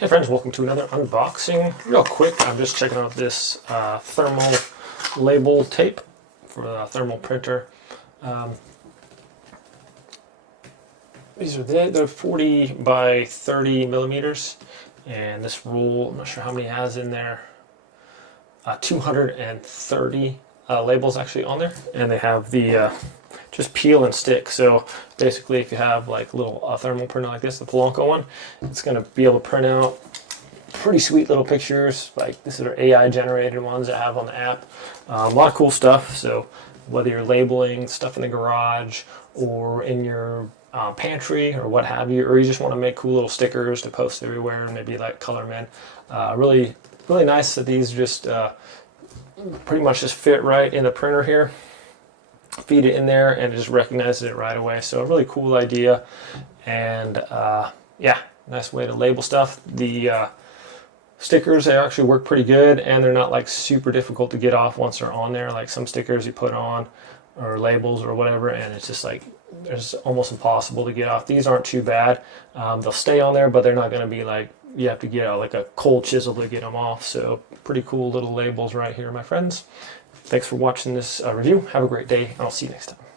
Hey friends, welcome to another unboxing. Real quick, I'm just checking out this thermal label tape for the thermal printer. These are they're 40 by 30 millimeters, and this roll, I'm not sure how many it has in there, 230 labels actually on there, and they have the just peel and stick. So basically, if you have like a little thermal printer like this, the Polono one, it's going to be able to print out pretty sweet little pictures. Like this are AI generated ones that I have on the app. A lot of cool stuff. So whether you're labeling stuff in the garage or in your pantry or what have you, or you just want to make cool little stickers to post everywhere and maybe like color them in. Really nice that these just pretty much just fit right in the printer here. Feed it in there and it just recognizes it right away. So a really cool idea, and yeah, nice way to label stuff. The stickers, they actually work pretty good, and they're not like super difficult to get off once they're on there. Like some stickers you put on or labels or whatever, and it's just like it's almost impossible to get off. These aren't too bad. They'll stay on there, but they're not going to be like you have to get out like a cold chisel to get them off. So pretty cool little labels right here, my friends. Thanks for watching this review. Have a great day, and I'll see you next time.